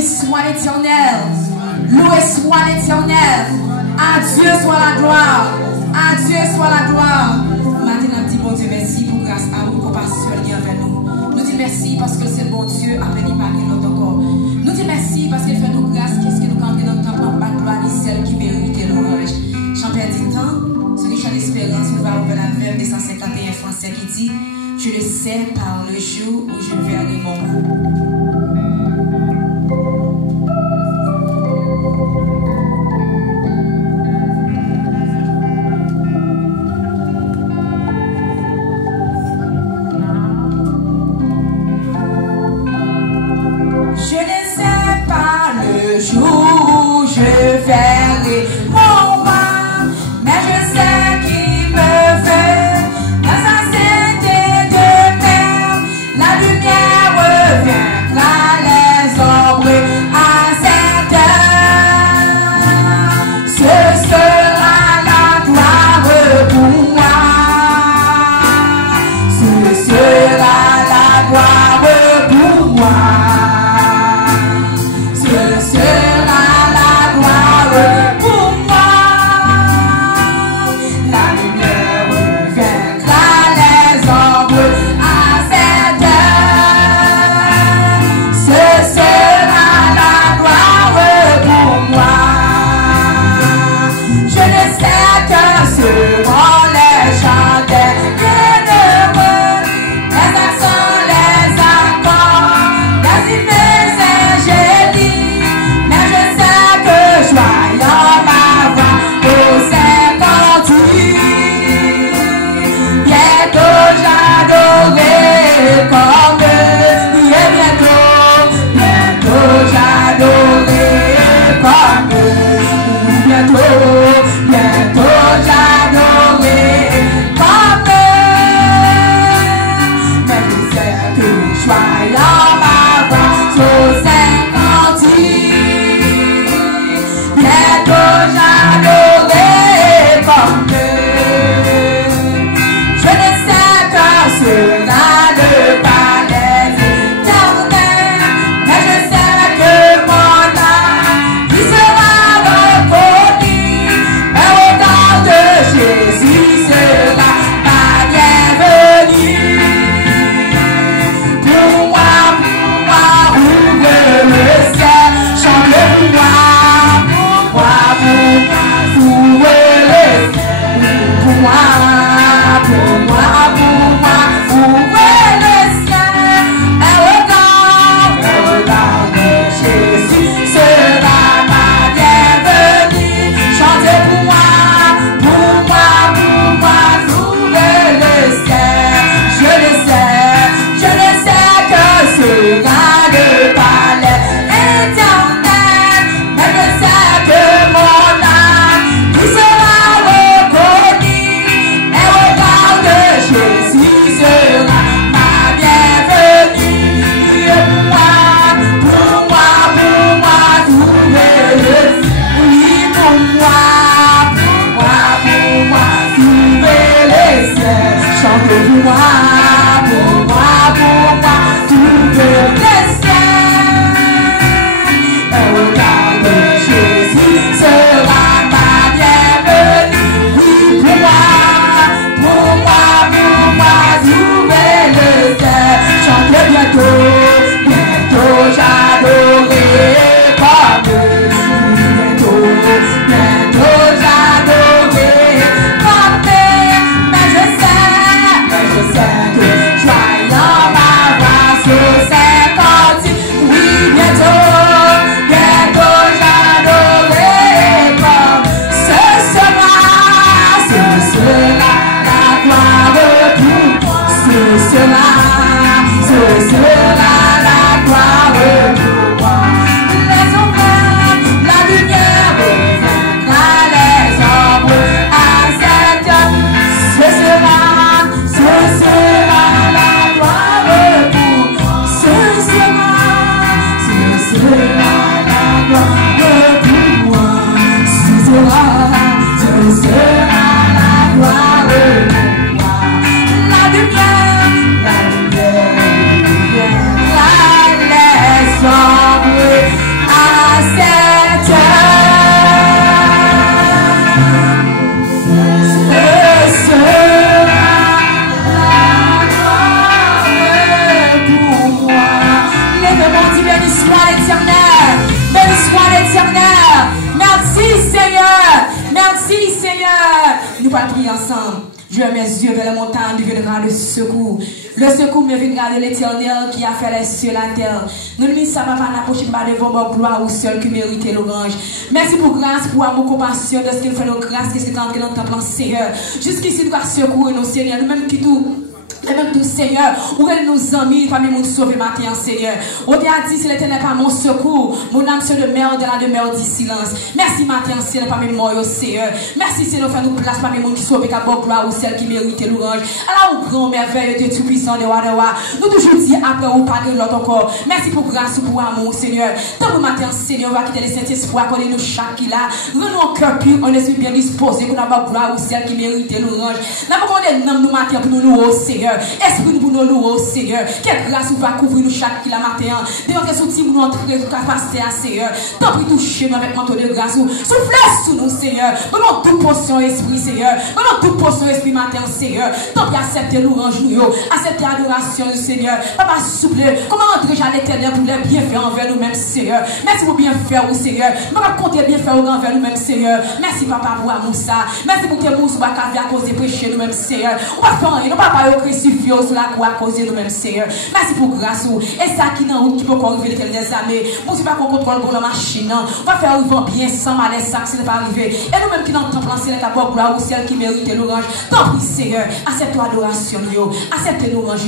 Béni soit l'Éternel. Loué soit l'Éternel. À Dieu soit la gloire. À Dieu soit la gloire. Maintenant, dit bon Dieu, merci pour grâce à vous, compassion liée envers nous. Nous disons merci parce que c'est bon Dieu a béni par notre encore. Nous disons merci parce qu'il fait nous grâce. Qu'est-ce que nous camper dans le temps pour battre gloire, celle qui mérite l'ouange. J'en perds du temps. Ce qui chante l'espérance, nous va ouvrir la verbe des 151 français qui dit: je le sais par le jour où je verrai mon bout. Verrai mon roi, mais je sais qu'il me veut dans sa sainteté de mer. La lumière reviendra, les ombres à cette heure. Ce sera la gloire pour moi. Ce sera la gloire pour moi. quand viendra le secours. Le secours me viendra de l'Éternel qui a fait les cieux et la terre. Nous ne sommes pas n'approcher pas devant mon gloire ou seul qui mérite l'orange. Merci pour grâce, pour amour, compassion de ce qu'il fait nos grâces qui s'est entré dans le temple, Seigneur. Jusqu'ici, nous allons secourir nos Seigneur. Nous-mêmes qui tout. Et même tout Seigneur, où elle nous amis, famille nous sauver matin, Seigneur. On t'a dit, si l'Éternel pas mon secours, mon âme se demeure dans la demeure du silence. Merci matin, Seigneur, parmi moi, Seigneur. Merci, Seigneur, faire nous place parmi nous qui sauve, qui a bonne gloire, ou celle qui mérite l'orange. Alors, grand merveille, Dieu tout-puissant, de Wadawa. Nous toujours dit, après, ou pas de l'autre encore. Merci pour grâce, pour amour, Seigneur. Tant pour matin, Seigneur, on va quitter les Saint-Esprit, accorder nous chaque qui là. Rends-nous un cœur pur, on est bien disposé, pour avoir gloire, ou celle qui mérite l'orange. Nous avons nous matin pour nous louer, Seigneur. Esprit pour nous louer, Seigneur. Quelle grâce vous va couvrir nous chaque qui la matin. Devant ce petit nous entrer capacité à Seigneur. Tant pis toucher nous avec manteau de grâce. Soufflez sous nous, Seigneur. Donnons toute portion esprit, Seigneur. Donnons toute portion esprit matin, Seigneur. Tant pis accepter l'orange nous, accepter l'adoration du Seigneur. Papa souple. Comment entrer à l'Éternel pour les bienfaits envers nous-mêmes, Seigneur. Merci pour bien faire, Seigneur. Nous allons compter bien faire envers nous-mêmes, Seigneur. Merci, Papa, pour amour ça. Merci pour tes mots sur la cave à cause de péché nous-mêmes, Seigneur. On va faire rien. Nous va pas crucifier sur la croix à cause de nous-mêmes, Seigneur. Merci pour grâce. Et ça qui n'a qui peut encore arriver des années. Bon, c'est pas qu'on contrôle pour la machine. On va faire vivre bien sans malaise, ça qui n'est pas arrivé. Et nous-mêmes qui n'entendons pas c'est la gloire ou celle qui mérite l'orange. Tant pis, Seigneur. Accepte l'adoration, accepte l'orange.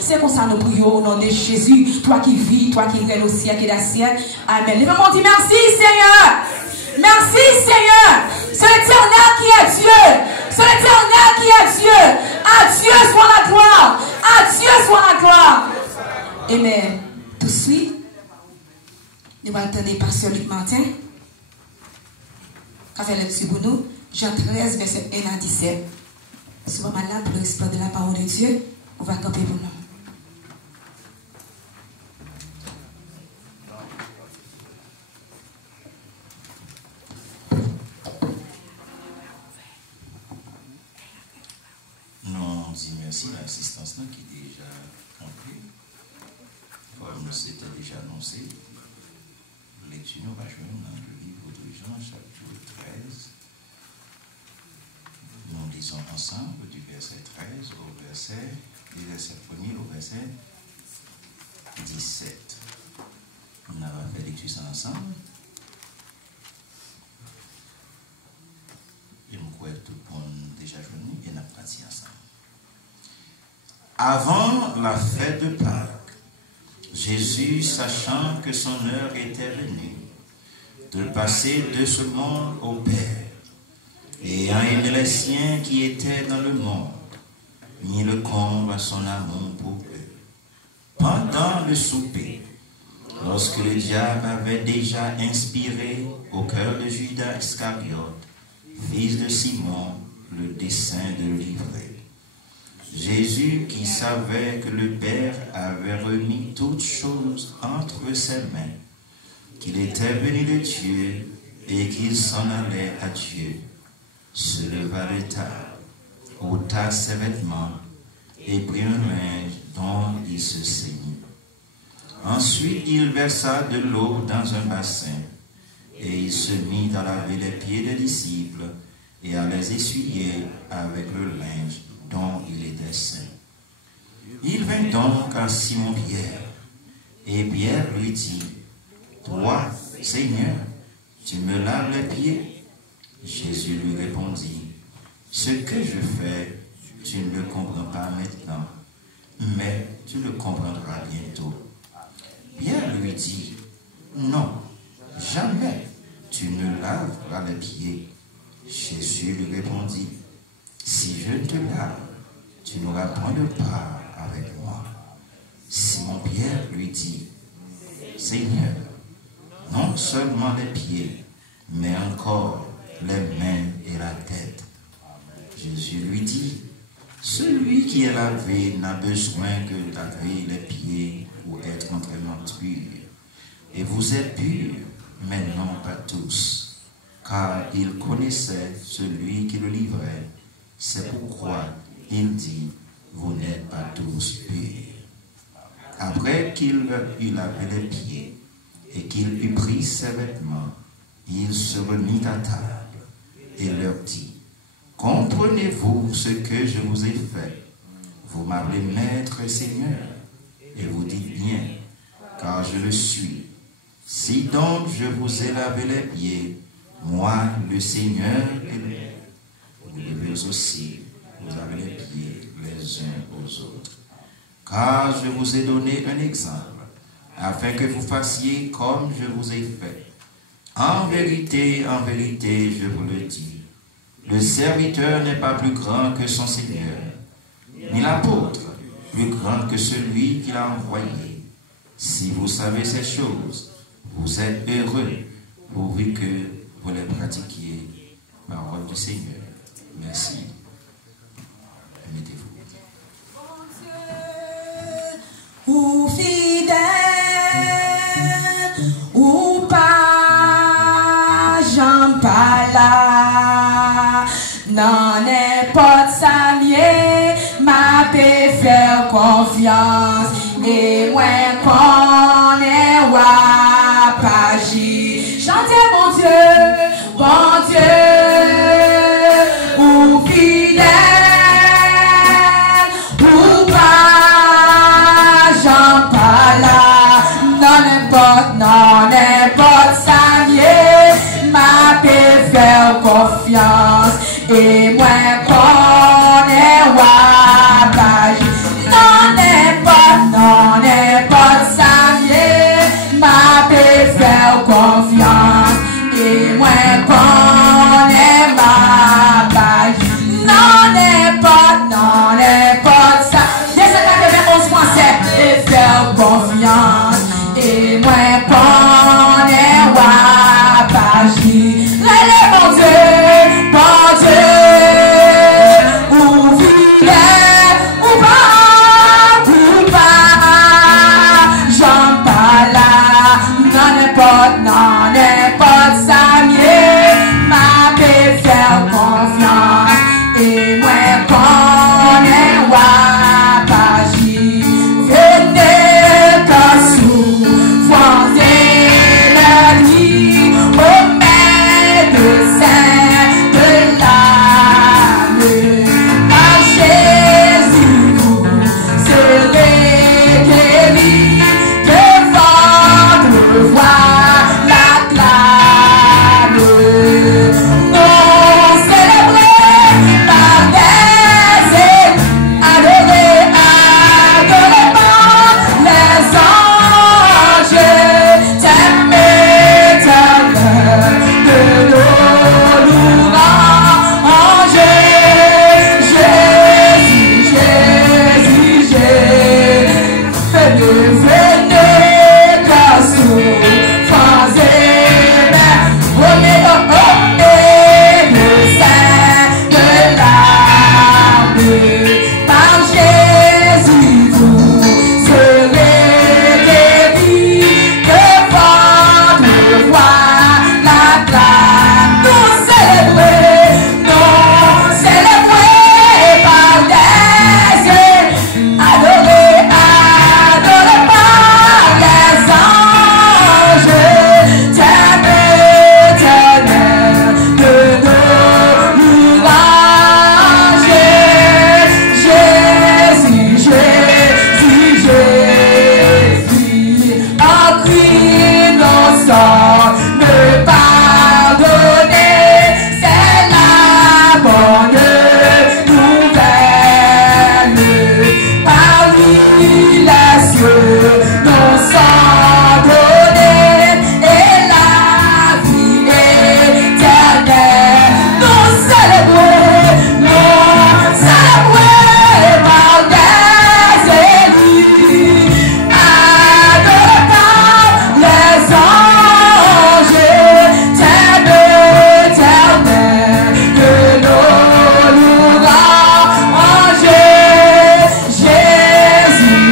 C'est comme ça nous prions au nom de Jésus. Toi qui vis, toi qui règnes au siècle et la siècle. Amen. Les mamans disent merci, Seigneur. Merci, Seigneur. C'est l'Éternel qui est Dieu. C'est l'Éternel qui est Dieu. À Dieu soit la gloire. À Dieu soit la gloire. Amen. Tout de suite, nous allons attendre Pasteur Luc Martin. Qu'a fait le pour nous? Jean 13, verset 1 à 17. Ce moment-là, pour le respect de la parole de Dieu, on va camper pour nous. On dit merci à l'assistance qui est déjà complète. Comme c'était déjà annoncé, lecture nous va jouer dans le livre de Jean, chapitre 13. Nous lisons ensemble du verset 13 au verset 1er au verset 17. On a fait lecture ça ensemble. Et nous croyons tout le monde déjà journée et nous avons pratiqué ensemble. Avant la fête de Pâques, Jésus, sachant que son heure était venue de passer de ce monde au Père, et ayant aimé les siens qui étaient dans le monde, mit le comble à son amour pour eux. Pendant le souper, lorsque le diable avait déjà inspiré au cœur de Judas Iscariote, fils de Simon, le dessein de le livrer, Jésus, qui savait que le Père avait remis toutes choses entre ses mains, qu'il était venu de Dieu et qu'il s'en allait à Dieu, se leva de table, ôta ses vêtements et prit un linge dont il se ceignit. Ensuite, il versa de l'eau dans un bassin et il se mit à laver les pieds des disciples et à les essuyer avec le linge dont il était saint. Il vint donc à Simon-Pierre, et Pierre lui dit, « Toi, Seigneur, tu me laves les pieds ?» Jésus lui répondit, « Ce que je fais, tu ne le comprends pas maintenant, mais tu le comprendras bientôt. » Pierre lui dit, « Non, jamais tu ne laveras les pieds. » Jésus lui répondit, « Si je te lave, tu n'auras point de part avec moi. » Simon-Pierre lui dit, « Seigneur, non seulement les pieds, mais encore les mains et la tête. » Jésus lui dit, « Celui qui est lavé n'a besoin que de laver les pieds pour être entièrement pur. Et vous êtes purs, mais non pas tous. » Car il connaissait celui qui le livrait. C'est pourquoi il dit, vous n'êtes pas tous purs. Après qu'il eut lavé les pieds et qu'il eut pris ses vêtements, il se remit à table et leur dit, comprenez-vous ce que je vous ai fait m'appelez Maître et Seigneur, et vous dites bien, car je le suis. Si donc je vous ai lavé les pieds, moi, le Seigneur, vous devez aussi vous laver les pieds les uns aux autres. Car je vous ai donné un exemple, afin que vous fassiez comme je vous ai fait. En vérité, je vous le dis, le serviteur n'est pas plus grand que son Seigneur, ni l'apôtre plus grand que celui qui l'a envoyé. Si vous savez ces choses, vous êtes heureux, pourvu que vous les pratiquiez. Parole du Seigneur. Merci. Mettez-vous. Ou fidèle, ou pas, j'en pas là. Non, n'importe ça mieux, m'a fait faire confiance. Et moi, qu'on est wapagi. Chantez, mon Dieu, ou fidèle, ou pas, j'en pas là. Non, n'importe ça mieux, m'a fait faire confiance. Et moi, qu'on est wapagi. Non, n'importe ça mieux, m'a fait faire confiance. Et moi, qu'on est wapagi. Non, n'importe ça. Descends la 11.7 et faire confiance. Et moi, qu'on est wapagi. Allez, mon Dieu, ou fidèle, ou pas, j'en parle là. Non, n'importe ça mieux, m'a fait faire confiance. Et moi, qu'on est wapagi. Venez, cassou, voisez la nuit, au médecin de l'âme. Par Jésus, vous serez guéris, devant de voir la clame. Non, célébrez par des adorez par les anges, t'aimes éternel de nos louanges. Jésus, venez, cassou, faisez le sein de l'âme. Par Jésus, vous serez guéris, devant de voir la clame. Nous célébrez par des yeux, adorez par les anges, t'aimes éternel de nos louanges. Jésus, en Christ nos sorts me pardonner, c'est la bonne nouvelle. Par lui les cieux nous sont donnés et la vie éternelle. Nous célébrons par des élus, adorés par les anges, t'aimes éternel de nos louanges. Jésus,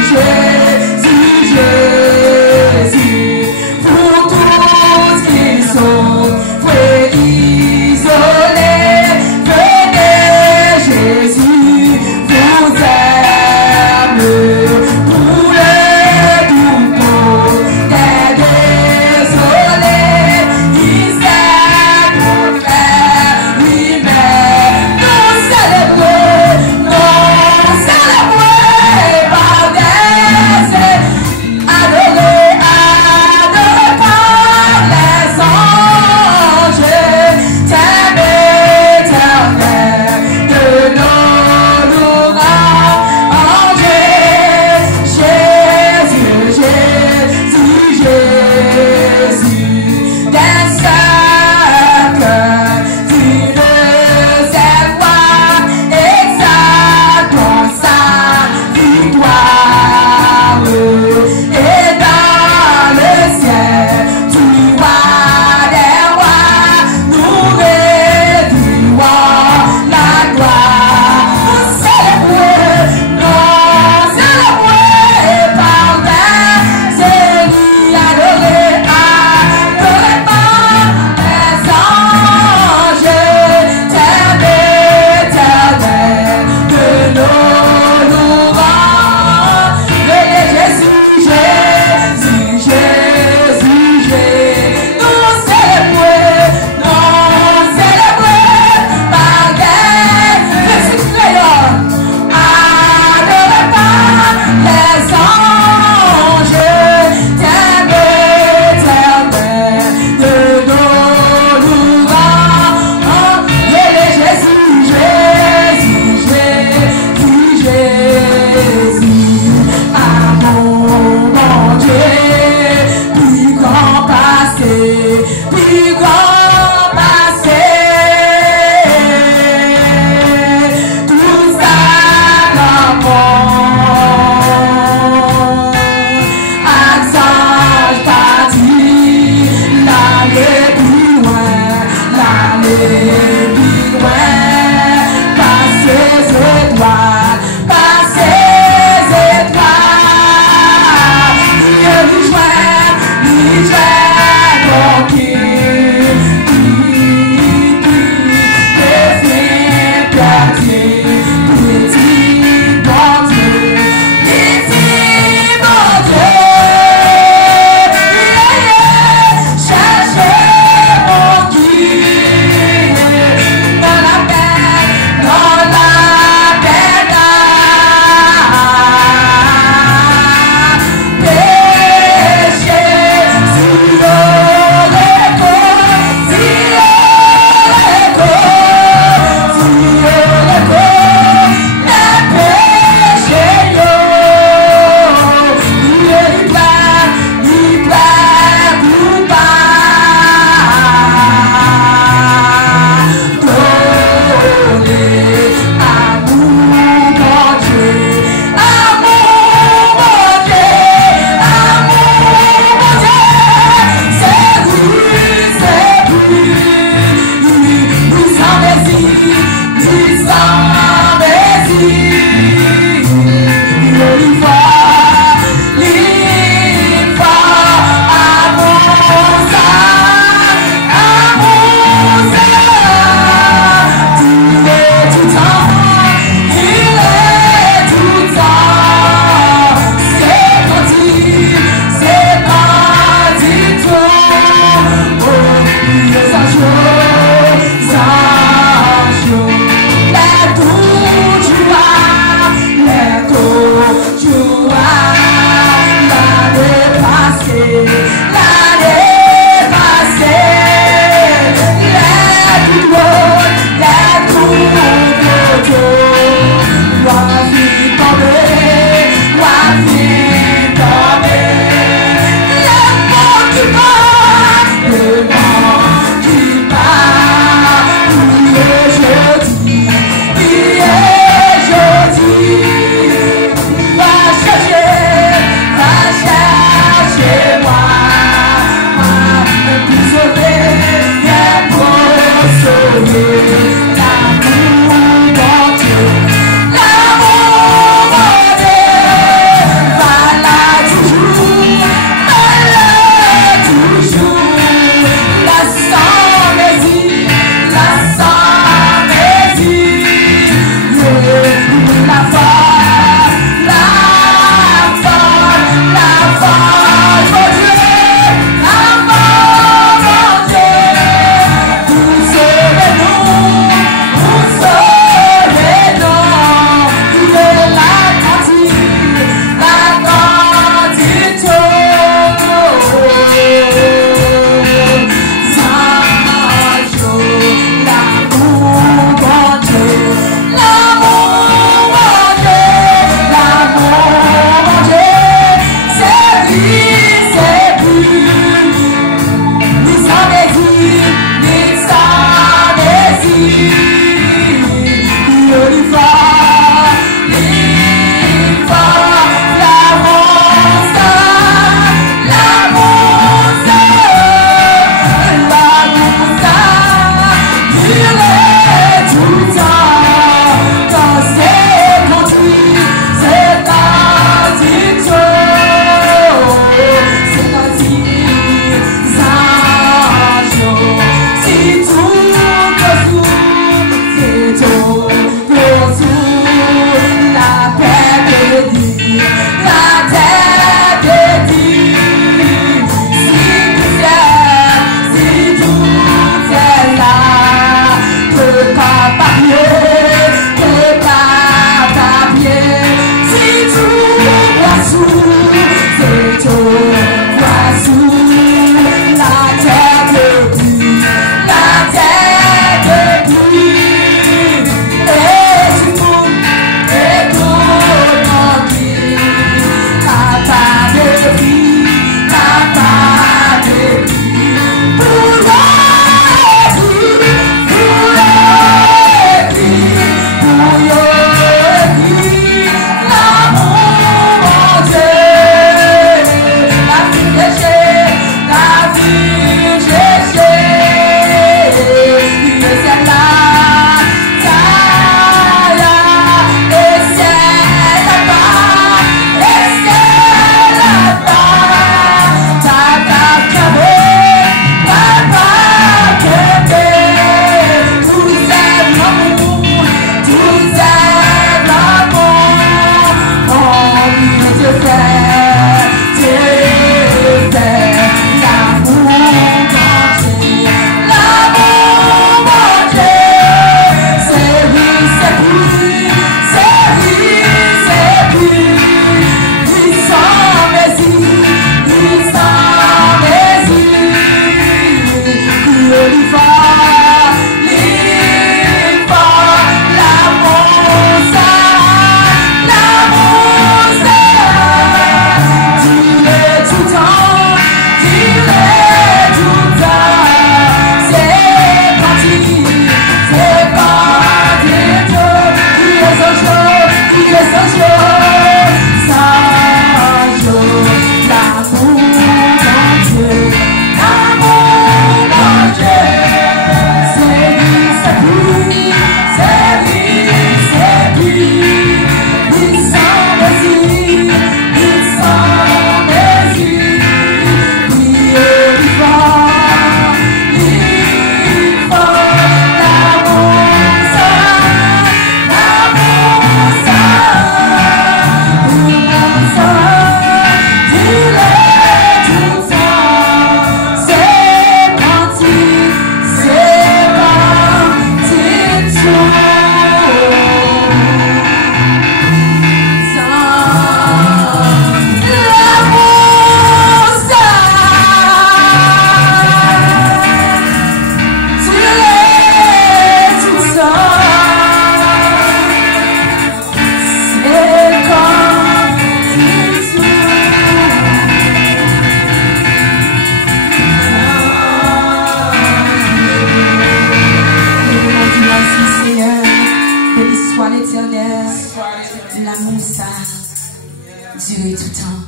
durer tout le temps.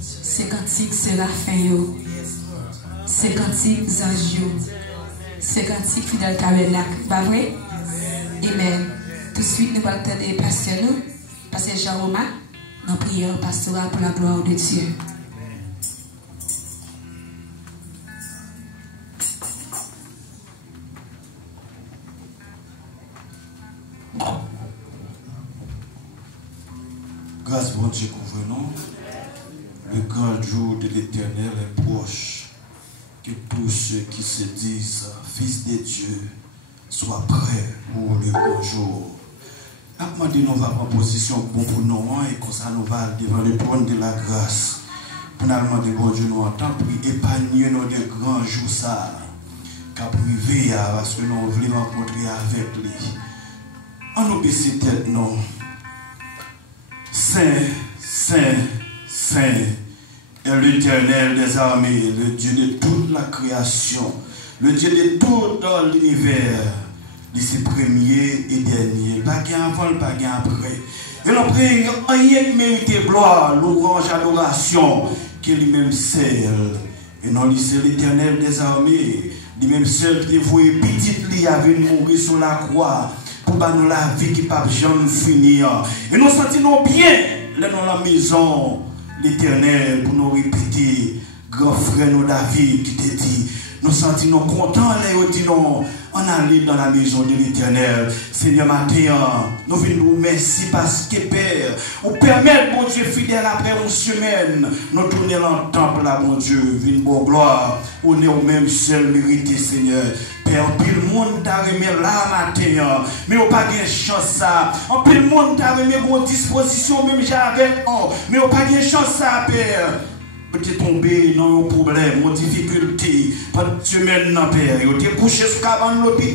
C'est cantique Séraphin, c'est cantique Zange, c'est cantique Fidèle Tabernacle. Pas vrai? Amen. Tout de suite, nous allons attendre pasteur nous, pasteur Jean-Romain, dans prière pastorale pour la gloire de Dieu. Grâce bon Dieu couvre-nous. Le grand jour de l'Éternel est proche. Que tous ceux qui se disent fils de Dieu soient prêts pour le grand jour. Après, nous va prendre position bon pour nous et comme ça nous va devant le trône de la grâce. Pour nous demander bon Dieu nous entend pour épargner nos de grands jours ça. Qu'à priver parce que nous voulons rencontrer avec lui. On nous baisse tête non. Saint, Saint, Saint est l'Éternel des armées, le Dieu de toute la création, le Dieu de tout l'univers, c'est premier et dernier, pas qu'un avant, pas qu'un après. Et l'on prie, rien qui mérite gloire, louange, adoration, que lui-même seul. Et non, c'est l'Éternel des armées, lui-même seul qui voit petit lui avait mourir sur la croix. Pour nous la vie qui ne peut jamais finir. Et nous sentons bien là dans la maison l'Éternel pour nous répéter, grand frère nous David qui te dit, nous sentons contents là et dit non, on allait dans la maison de l'Éternel. Seigneur matin, nous venons nous merci parce que Père, on permet bon Dieu fidèle après une semaine, nous tourner dans le temple là bon Dieu, viens bon gloire, on est au même seul mérité Seigneur. Père, en pile monde t'a remis là matin, mais on pas de chance ça. En pile monde t'a remis bonne disposition même j'avais, mais on pas de chance ça Père. Peut-être tomber dans un problème, une difficulté, pas de semaine, Père. Vous êtes couché sur l'hôpital.